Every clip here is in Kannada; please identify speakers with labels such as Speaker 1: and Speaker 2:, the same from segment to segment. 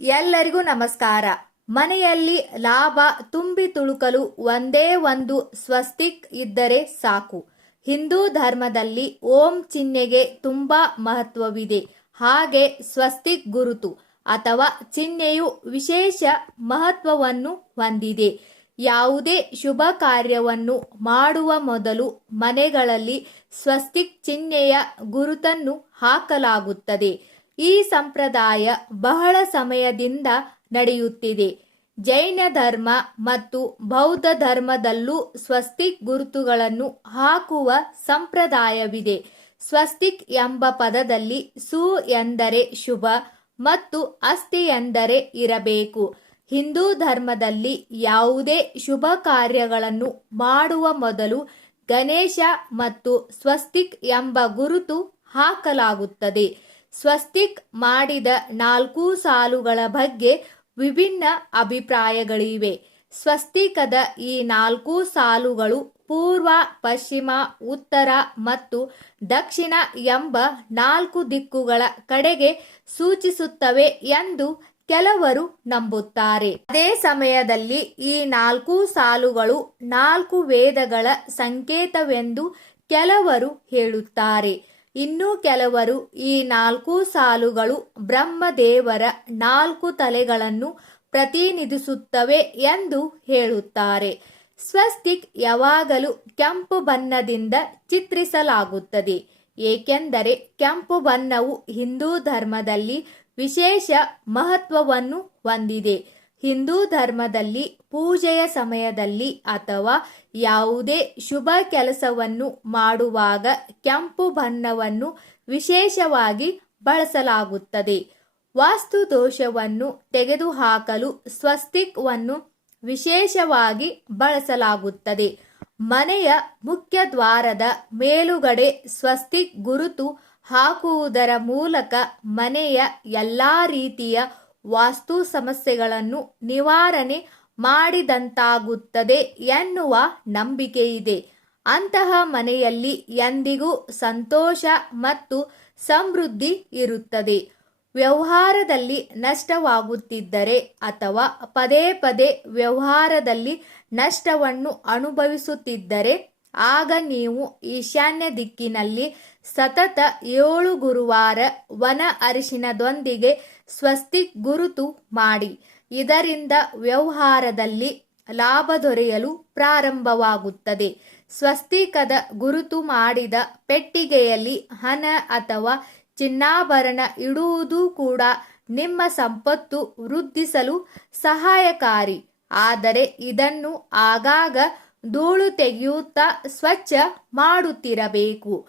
Speaker 1: ಎಲ್ಲರಿಗೂ ನಮಸ್ಕಾರ. ಮನೆಯಲ್ಲಿ ಲಾಭ ತುಂಬಿ ತುಳುಕಲು ಒಂದೇ ಒಂದು ಸ್ವಸ್ತಿಕ್ ಇದ್ದರೆ ಸಾಕು. ಹಿಂದೂ ಧರ್ಮದಲ್ಲಿ ಓಂ ಚಿಹ್ನೆಗೆ ತುಂಬಾ ಮಹತ್ವವಿದೆ. ಹಾಗೆ ಸ್ವಸ್ತಿಕ್ ಗುರುತು ಅಥವಾ ಚಿಹ್ನೆಯು ವಿಶೇಷ ಮಹತ್ವವನ್ನು ಹೊಂದಿದೆ. ಯಾವುದೇ ಶುಭ ಕಾರ್ಯವನ್ನು ಮಾಡುವ ಮೊದಲು ಮನೆಗಳಲ್ಲಿ ಸ್ವಸ್ತಿಕ್ ಚಿಹ್ನೆಯ ಗುರುತನ್ನು ಹಾಕಲಾಗುತ್ತದೆ. ಈ ಸಂಪ್ರದಾಯ ಬಹಳ ಸಮಯದಿಂದ ನಡೆಯುತ್ತಿದೆ. ಜೈನ ಧರ್ಮ ಮತ್ತು ಬೌದ್ಧ ಧರ್ಮದಲ್ಲೂ ಸ್ವಸ್ತಿಕ್ ಗುರುತುಗಳನ್ನು ಹಾಕುವ ಸಂಪ್ರದಾಯವಿದೆ. ಸ್ವಸ್ತಿಕ್ ಎಂಬ ಪದದಲ್ಲಿ ಸು ಎಂದರೆ ಶುಭ ಮತ್ತು ಅಸ್ಥಿ ಎಂದರೆ ಇರಬೇಕು. ಹಿಂದೂ ಧರ್ಮದಲ್ಲಿ ಯಾವುದೇ ಶುಭ ಕಾರ್ಯಗಳನ್ನು ಮಾಡುವ ಮೊದಲು ಗಣೇಶ ಮತ್ತು ಸ್ವಸ್ತಿಕ್ ಎಂಬ ಗುರುತು ಹಾಕಲಾಗುತ್ತದೆ. ಸ್ವಸ್ತಿಕ್ ಮಾಡಿದ ನಾಲ್ಕು ಸಾಲುಗಳ ಬಗ್ಗೆ ವಿಭಿನ್ನ ಅಭಿಪ್ರಾಯಗಳಿವೆ. ಸ್ವಸ್ತಿಕದ ಈ ನಾಲ್ಕು ಸಾಲುಗಳು ಪೂರ್ವ, ಪಶ್ಚಿಮ, ಉತ್ತರ ಮತ್ತು ದಕ್ಷಿಣ ಎಂಬ ನಾಲ್ಕು ದಿಕ್ಕುಗಳ ಕಡೆಗೆ ಸೂಚಿಸುತ್ತವೆ ಎಂದು ಕೆಲವರು ನಂಬುತ್ತಾರೆ. ಅದೇ ಸಮಯದಲ್ಲಿ ಈ ನಾಲ್ಕು ಸಾಲುಗಳು ನಾಲ್ಕು ವೇದಗಳ ಸಂಕೇತವೆಂದು ಕೆಲವರು ಹೇಳುತ್ತಾರೆ. ಇನ್ನು ಕೆಲವರು ಈ ನಾಲ್ಕು ಸಾಲುಗಳು ಬ್ರಹ್ಮದೇವರ ನಾಲ್ಕು ತಲೆಗಳನ್ನು ಪ್ರತಿನಿಧಿಸುತ್ತವೆ ಎಂದು ಹೇಳುತ್ತಾರೆ. ಸ್ವಸ್ತಿಕ್ ಯಾವಾಗಲೂ ಕೆಂಪು ಬಣ್ಣದಿಂದ ಚಿತ್ರಿಸಲಾಗುತ್ತದೆ. ಏಕೆಂದರೆ ಕೆಂಪು ಬಣ್ಣವು ಹಿಂದೂ ಧರ್ಮದಲ್ಲಿ ವಿಶೇಷ ಮಹತ್ವವನ್ನು ಹೊಂದಿದೆ. ಹಿಂದೂ ಧರ್ಮದಲ್ಲಿ ಪೂಜೆಯ ಸಮಯದಲ್ಲಿ ಅಥವಾ ಯಾವುದೇ ಶುಭ ಕೆಲಸವನ್ನು ಮಾಡುವಾಗ ಕೆಂಪು ಬಣ್ಣವನ್ನು ವಿಶೇಷವಾಗಿ ಬಳಸಲಾಗುತ್ತದೆ. ವಾಸ್ತು ದೋಷವನ್ನು ತೆಗೆದುಹಾಕಲು ಸ್ವಸ್ತಿಕ್ವನ್ನು ವಿಶೇಷವಾಗಿ ಬಳಸಲಾಗುತ್ತದೆ. ಮನೆಯ ಮುಖ್ಯ ದ್ವಾರದ ಮೇಲುಗಡೆ ಸ್ವಸ್ತಿಕ್ ಗುರುತು ಹಾಕುವುದರ ಮೂಲಕ ಮನೆಯ ಎಲ್ಲ ರೀತಿಯ ವಾಸ್ತು ಸಮಸ್ಯೆಗಳನ್ನು ನಿವಾರಣೆ ಮಾಡಿದಂತಾಗುತ್ತದೆ ಎನ್ನುವ ನಂಬಿಕೆಯಿದೆ. ಅಂತಹ ಮನೆಯಲ್ಲಿ ಎಂದಿಗೂ ಸಂತೋಷ ಮತ್ತು ಸಮೃದ್ಧಿ ಇರುತ್ತದೆ. ವ್ಯವಹಾರದಲ್ಲಿ ನಷ್ಟವಾಗುತ್ತಿದ್ದರೆ ಅಥವಾ ಪದೇ ಪದೇ ವ್ಯವಹಾರದಲ್ಲಿ ನಷ್ಟವನ್ನು ಅನುಭವಿಸುತ್ತಿದ್ದರೆ ಆಗ ನೀವು ಈಶಾನ್ಯ ದಿಕ್ಕಿನಲ್ಲಿ ಸತತ ಏಳು ಗುರುವಾರ ವನ ಅರಿಶಿನದೊಂದಿಗೆ ಸ್ವಸ್ತಿ ಗುರುತು ಮಾಡಿ. ಇದರಿಂದ ವ್ಯವಹಾರದಲ್ಲಿ ಲಾಭ ದೊರೆಯಲು ಪ್ರಾರಂಭವಾಗುತ್ತದೆ. ಸ್ವಸ್ತಿಕದ ಗುರುತು ಮಾಡಿದ ಪೆಟ್ಟಿಗೆಯಲ್ಲಿ ಹಣ ಅಥವಾ ಚಿನ್ನಾಭರಣ ಇಡುವುದು ಕೂಡ ನಿಮ್ಮ ಸಂಪತ್ತು ವೃದ್ಧಿಸಲು ಸಹಾಯಕಾರಿ. ಆದರೆ ಇದನ್ನು ಆಗಾಗ ಧೂಳು ತೆಗೆಯುತ್ತಾ ಸ್ವಚ್ಛ ಮಾಡುತ್ತಿರಬೇಕು.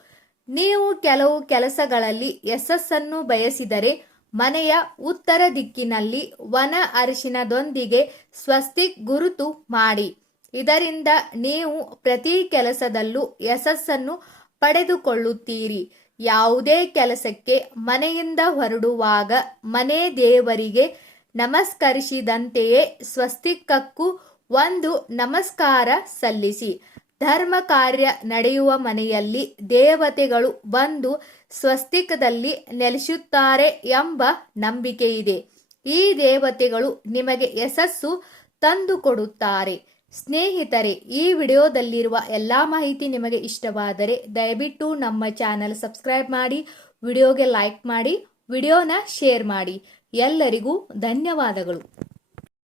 Speaker 1: ನೀವು ಕೆಲವು ಕೆಲಸಗಳಲ್ಲಿ ಯಶಸ್ಸನ್ನು ಬಯಸಿದರೆ ಮನೆಯ ಉತ್ತರ ದಿಕ್ಕಿನಲ್ಲಿ ವನ ಅರಿಶಿನದೊಂದಿಗೆ ಸ್ವಸ್ತಿಕ್ ಗುರುತು ಮಾಡಿ. ಇದರಿಂದ ನೀವು ಪ್ರತಿ ಕೆಲಸದಲ್ಲೂ ಯಶಸ್ಸನ್ನು ಪಡೆದುಕೊಳ್ಳುತ್ತೀರಿ. ಯಾವುದೇ ಕೆಲಸಕ್ಕೆ ಮನೆಯಿಂದ ಹೊರಡುವಾಗ ಮನೆ ದೇವರಿಗೆ ನಮಸ್ಕರಿಸಿದಂತೆಯೇ ಸ್ವಸ್ತಿಕಕ್ಕೂ ಒಂದು ನಮಸ್ಕಾರ ಸಲ್ಲಿಸಿ. ಧರ್ಮ ಕಾರ್ಯ ನಡೆಯುವ ಮನೆಯಲ್ಲಿ ದೇವತೆಗಳು ಬಂದು ಸ್ವಸ್ತಿಕದಲ್ಲಿ ನೆಲೆಸುತ್ತಾರೆ ಎಂಬ ನಂಬಿಕೆ ಇದೆ. ಈ ದೇವತೆಗಳು ನಿಮಗೆ ಯಶಸ್ಸು ತಂದುಕೊಡುತ್ತಾರೆ. ಸ್ನೇಹಿತರೆ, ಈ ವಿಡಿಯೋದಲ್ಲಿರುವ ಎಲ್ಲ ಮಾಹಿತಿ ನಿಮಗೆ ಇಷ್ಟವಾದರೆ ದಯವಿಟ್ಟು ನಮ್ಮ ಚಾನಲ್ ಸಬ್ಸ್ಕ್ರೈಬ್ ಮಾಡಿ, ವಿಡಿಯೋಗೆ ಲೈಕ್ ಮಾಡಿ, ವಿಡಿಯೋನ ಶೇರ್ ಮಾಡಿ. ಎಲ್ಲರಿಗೂ ಧನ್ಯವಾದಗಳು.